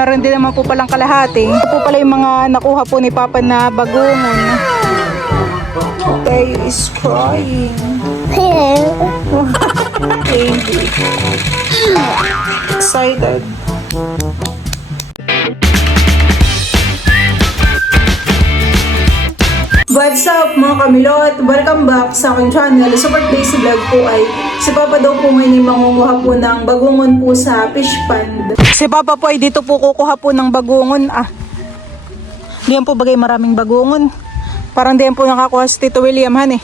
Meron din naman po palang kalahati. Ito po pala yung mga nakuha po ni Papa na bagungon. They is crying. Baby. Excited. What's up mga kamilot? Welcome back sa aking channel. Sa birthday si vlog po ay si Papa daw po ngayon ay mangunguha po ng bagungon po sa fish pond. Si Papa po ay dito po kukuha po ng bagungon. Diyan po bagay maraming bagungon. Parang diyan po nakakuha si Tito William han eh.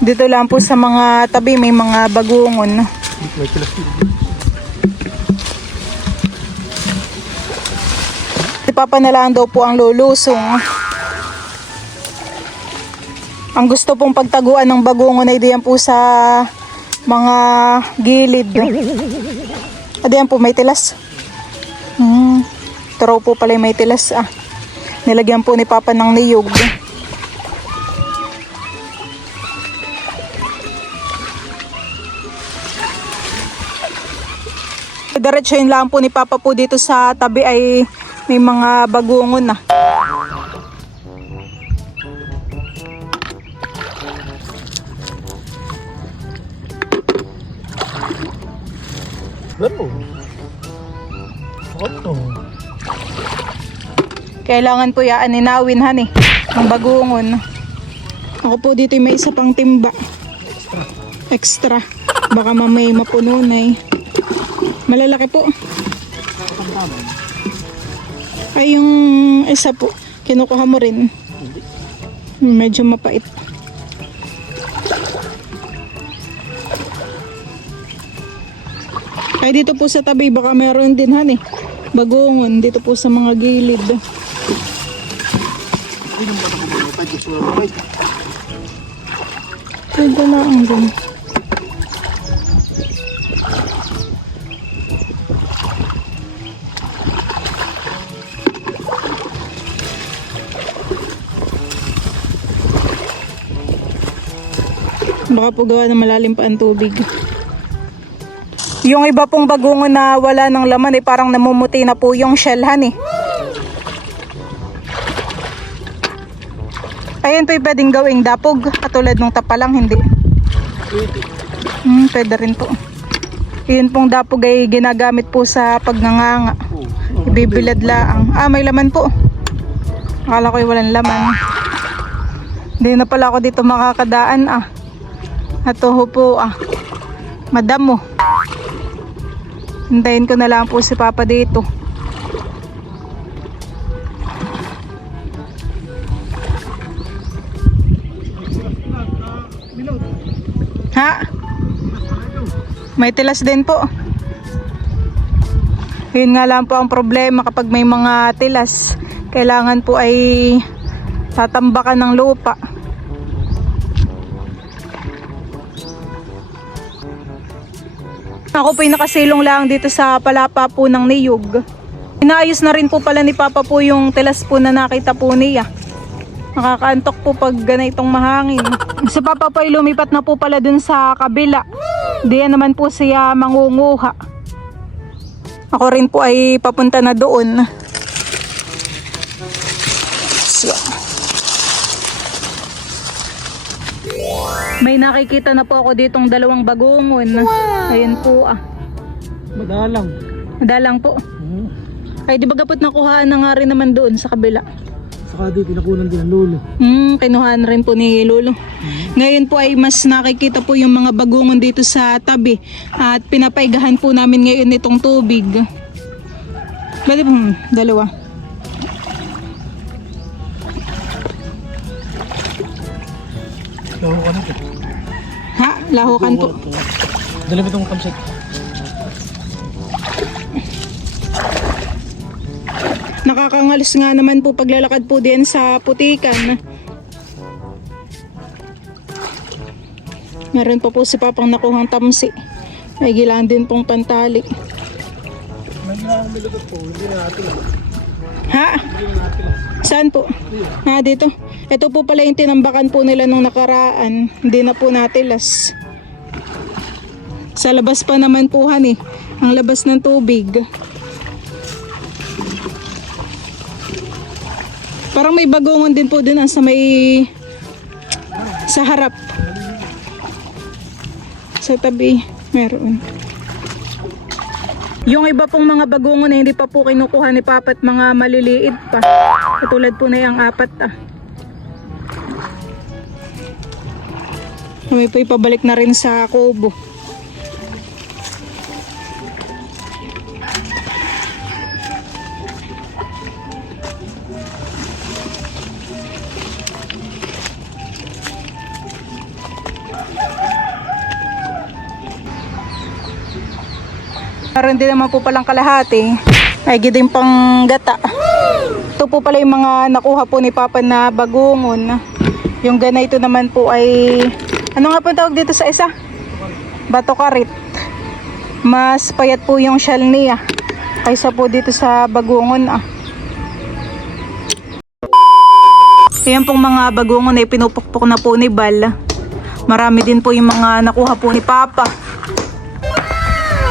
Dito lang po sa mga tabi may mga bagungon. Si Papa na lang daw po ang lulusong. Ang gusto pong pagtaguan ng bagungon ay diyan po sa mga gilid. Diyan po may tilas. Taraw po pala may tilas. Nilagyan po ni Papa ng niyog. Diretsuhin lang po ni Papa po dito sa tabi ay may mga bagungon na. Kailangan po yaan ninawin han eh ng bagungon. Ako po dito may isa pang timba extra baka mamay mapuno na eh. Malalaki po ay yung isa po kinukuha mo rin medyo mapait. Ay dito po sa tabi baka meron din han eh bagungon dito po sa mga gilid. Pwede na ang din. Baka po gawa na malalim pa ang tubig. Yung iba pong bagungon na wala ng laman eh parang namumuti na po yung shellhan eh. Ayan po yung pwedeng gawing dapog katulad nung tapalang hindi. Pwede rin po. Yun pong dapog ay ginagamit po sa pagnanganga. Ibibilad laang. May laman po. Akala ko walang laman. Hindi na pala ako dito makakadaan Atoho po madamo. Hintayin ko na lang po si Papa dito. May tilas din po. Yun nga lang po ang problema kapag may mga tilas. Kailangan po ay tatambakan ng lupa. Ako po ay nakasilong lang dito sa palapa po ng niyog. Inaayos na rin po pala ni Papa po yung tilas po na nakita po niya. Nakakaantok po pag ganitong mahangin. Si Papa po ay lumipat na po pala dun sa kabila. Diyan naman po siya mangunguha. Ako rin po ay papunta na doon. So. May nakikita na po ako ditong dalawang bagungon. Ayun po Madalang. Madalang po. Ay di ba kapot nakuhaan na nga rin naman doon sa kabila. Saka di pinakunan din ang lolo. Kinuhaan rin po ni lolo. Ngayon po ay mas nakikita po yung mga bagungon dito sa tabi. At pinapaigahan po namin ngayon itong tubig. Bali po, dalawa. Lahukan ito. Lahukan po. Dala mo itong kamsat. Nakakangalis nga naman po paglalakad po din sa putikan. Meron pa po si Papang nakuhang tamsi. May gilaan din pong pantali. May ginawang milutot po, hindi natin. Saan po? Dito. Ito po pala yung tinambakan po nila nung nakaraan. Hindi na po natilas. Sa labas pa naman po han eh. Ang labas ng tubig. Parang may bagongon din po din sa harap. Sa tabi meron. Yung iba pong mga bagongon na hindi pa po kinukuha ni Papa at mga maliliit pa. Katulad po na yung 4 Kami po ipabalik na rin sa kubo. Meron din naman po palang kalahati. Ay giding pang gata. Ito po pala yung mga nakuha po ni Papa na bagungon. Yung ganito naman po ay, ano nga po tawag dito sa isa? Bato karit. Mas payat po yung shell niya kaysa po dito sa bagungon. Ayan pong mga bagungon ay pinupukpok na po ni Bal. Marami din po yung mga nakuha po ni Papa.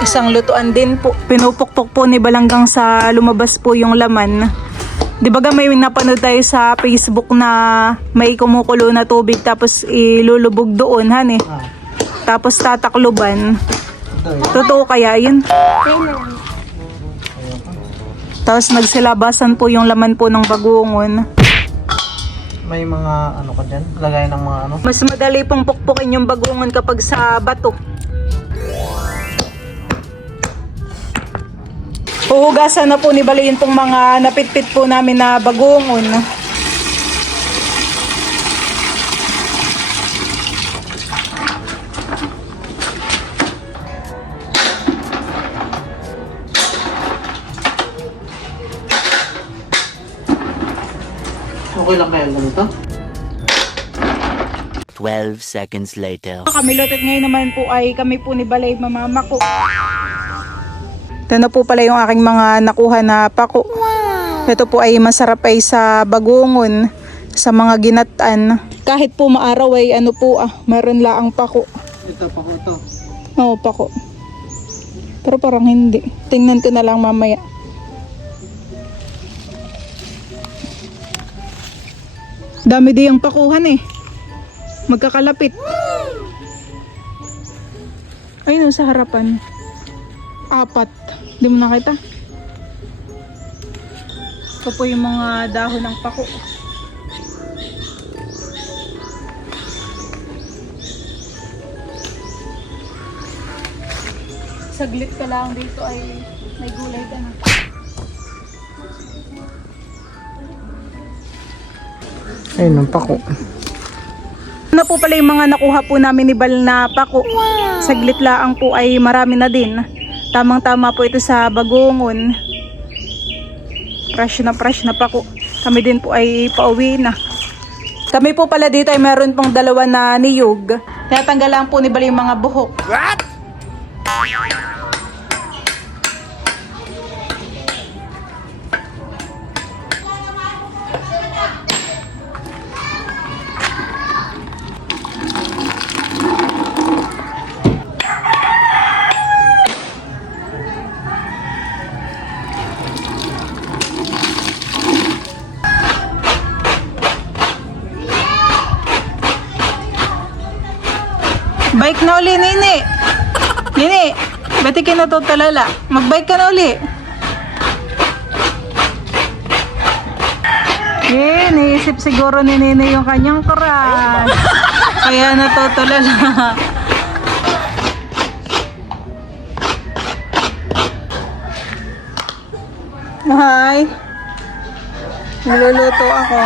Isang lutuan din po. Pinupukpok po ni Bal hanggang sa lumabas po yung laman. Di ba may napanood tayo sa Facebook na may kumukulo na tubig tapos ilulubog doon, han eh. Tapos tatakluban. Totoo kaya yun? Tapos nagsilabasan po yung laman po ng bagungon. May mga ano ka dyan? Lagay ng mga ano? Mas madali pong pukpukin yung bagungon kapag sa bato. Huhugasan na po ni Bal yun pong mga napitpit po namin na bagungon. Okay lang kaya ganito? 12 seconds later. Kami lotet ngayon naman po ay kami po ni Balay mamamako. Ito na po pala yung aking mga nakuha na pako. Ito po ay masarap ay sa bagungon, sa mga ginatan. Kahit po maaraw ay ano po meron laang pako. Ito pa ko ito. Oo, pako. Pero parang hindi. Tingnan ko na lang mamaya. Dami di yung pakuhan eh. Magkakalapit. Ayun sa harapan. 4. Hindi mo nakita? Ito po yung mga dahon ng pako. Saglit ka lang dito ay may gulay ka na. Ayun, ang pako. Ano po pala yung mga nakuha po namin ni Bal na pako. Saglit lang po ay marami na din. Tamang-tama po ito sa bagungon. Fresh na pako. Kami din po ay pauwi na. Kami po pala dito ay meron pong 2 na niyog. Tatanggalan po ni Bal yung mga buhok. What? Bike na uli, Nini. Nini, ba't kinatutalala? Magbike ka na uli. Naisip siguro ni Nini yung kanyang crush. Kaya natutulala. Hi. Niluluto ako.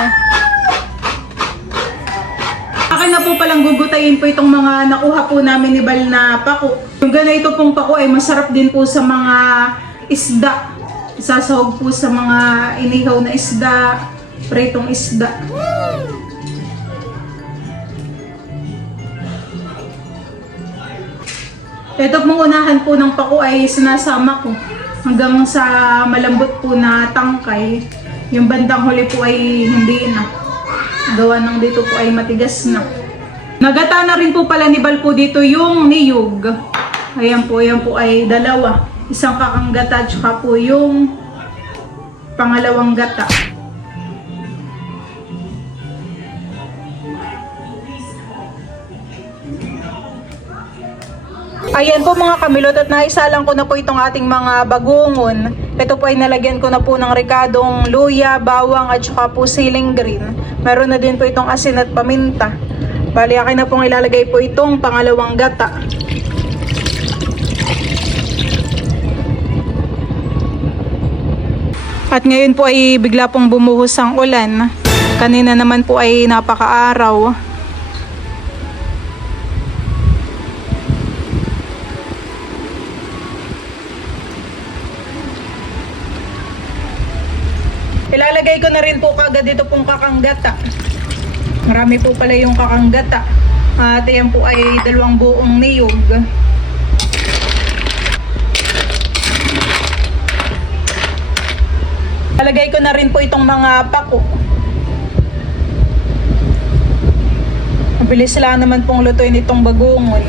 Akin na po palang gugutayin po itong mga nakuha po namin ni Bal na pako. Yung ganito pong pako ay masarap din po sa mga isda. Isasahog po sa mga inihaw na isda, pritong isda. Ito pong unahan po ng pako ay sinasama ko hanggang sa malambot po na tangkay. Yung bandang huli po ay hindi na. Gawa ng dito po ay matigas na. Nagata na rin po pala ni Bal po dito yung niyog. Ayan po ay 2. isang kakang gata at saka po yung pangalawang gata. Ayan po mga kamilot, at naisalang ko na po itong ating mga bagungon. Ito po ay nalagyan ko na po ng ricadong luya, bawang at saka po siling green. Meron na din po itong asin at paminta. Bali akin na pong ilalagay po itong pangalawang gata. At ngayon po ay bigla pong bumuhos ang ulan. Kanina naman po ay napakaaraw. Ilalagay ko na rin po kagad dito pong kakanggata. Marami po pala yung kakanggata. At ayan po ay 2 buong niyog. Ilalagay ko na rin po itong mga pako. Mabilis lang naman pong lutuin itong bagungon.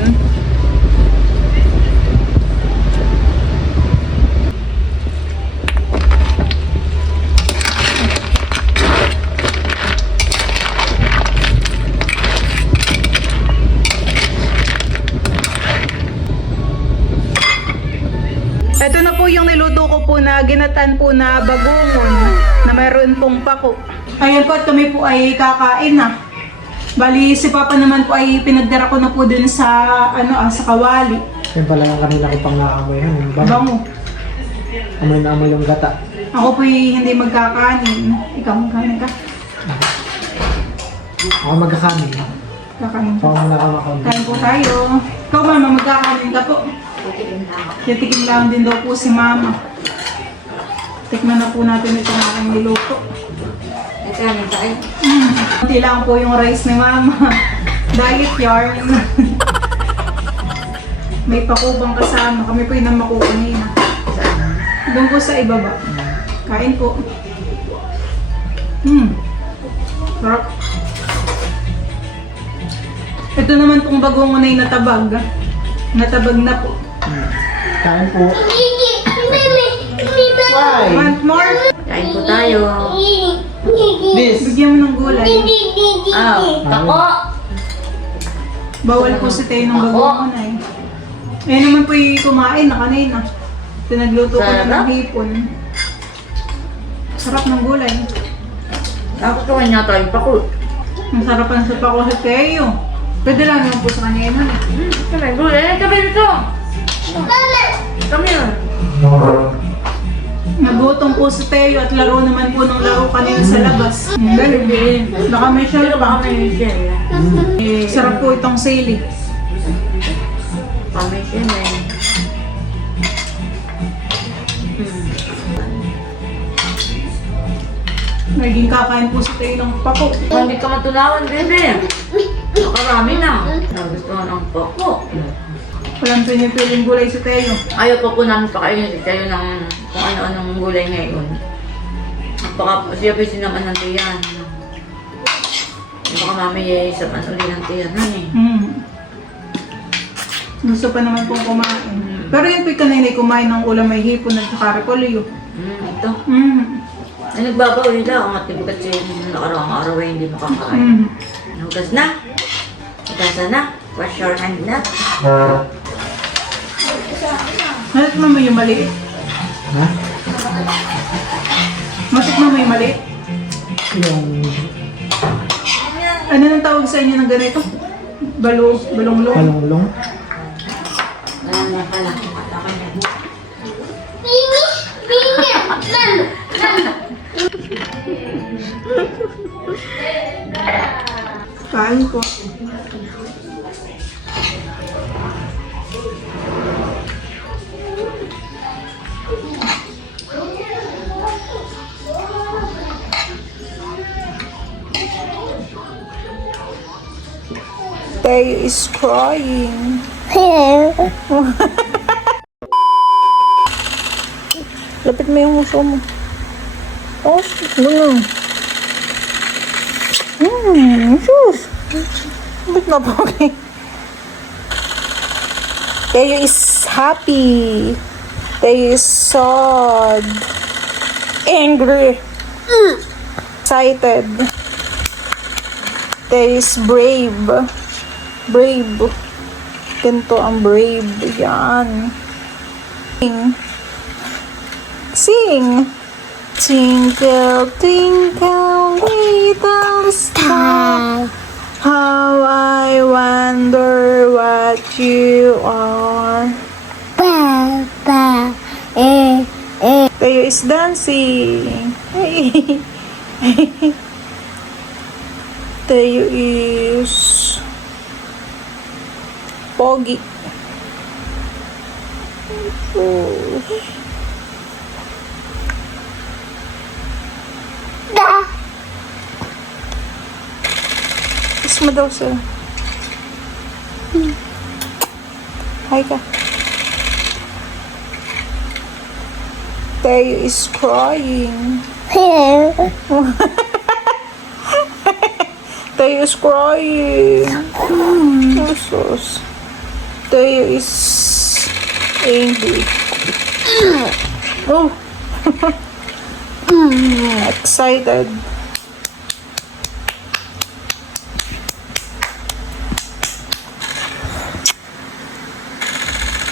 Ito na po yung niluto ko po na ginatan po na bagungon na mayroon pong pako. Ayan po at kami po ay kakain na. Bali si Papa naman po ay pinagdara ko na po dun sa sa kawali. Yan pala ang kanila ko pang naamoy. Bango. Amoy na amoy yung gata. Ako po hindi magkakanin. Ikaw magkakanin ka? Ako magkakanin. Kakanin ka. Ako nakakamakon. Kain po tayo. Ikaw mama, magkakanin ka po. Titikim lang din daw po si mama. Tikman na po natin itong aking niluto. Kunti lang po yung rice ni mama. Diet yarn. May pakubang kasama. Kami po yung namaku kanina. Doon po sa ibaba. Kain po. Sarap. Ito naman pong bagongon ay natabag. Natabag na po. Kain po. Why? Want more? Kain po tayo. This. Bigyan mo ng gulay. Tako. Bawal po si Tayo ng bagongon ay. Eh naman po yung kumain na kanina. Pinagluto ko na ng hipon. Sarap ng gulay. Ako ko niya tayo pako. Ang sarap ng supa ko sa Tayo. Pwede lang naman po sa kanya yun. Kami, gulay. Kami dito. Kami yun. Nagutom po si Tayo at laro naman po ng laro kanina sa labas. Baka may Pero shell baka pa. may shell. Sarap po itong sili. Baka may shell eh. Naging kakain po si Tayo ng pako. Hindi ka matulawan, bebe. Nakarami na. Nagustuhan ang pako. Walang pinipiling gulay si Tayo. Ayaw po namin pakainin kayo ng kung ano-anong gulay ngayon. Siya po sinaman ng tiyan. Baka mami isapan ulit ng tiyan. Gusto pa naman pong kumain. Pero yan po yung kanina kumain ng ulam may hipon at saka repolyo. Ito. Ay, nagbabawi lang at kasi nakarawang araw ay hindi makakain. Hugas na. Hugasan na. Wash your hand na. Matikman mo yung maliit. Ha? Matikman mo yung maliit. Yung... Ano nang tawag sa inyo ng ganito? Balonglong. Palunglong. Alam na pala. Akala ka niya. Kain po. Tayo is crying. Lapit mo yung uso mo. Oh, ano? Sus. Ba't na po okay? Tayo is happy. They is sad. Angry. Excited. They is brave. Brave. Ganito ang brave. Yan. Sing. Sing. Twinkle, twinkle, little star. How I wonder what you are. Tayo is dancing. Tayo is pogi. Oh. Kiss mo daw sila. Hi ka. Tayo is crying. Tayo is crying. Jesus. Tayo is angry. Oh. Excited.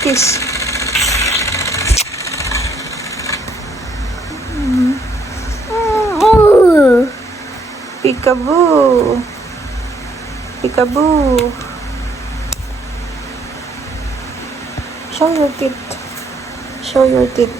Kiss. Peekaboo. Peekaboo. Show your teeth. Show your teeth.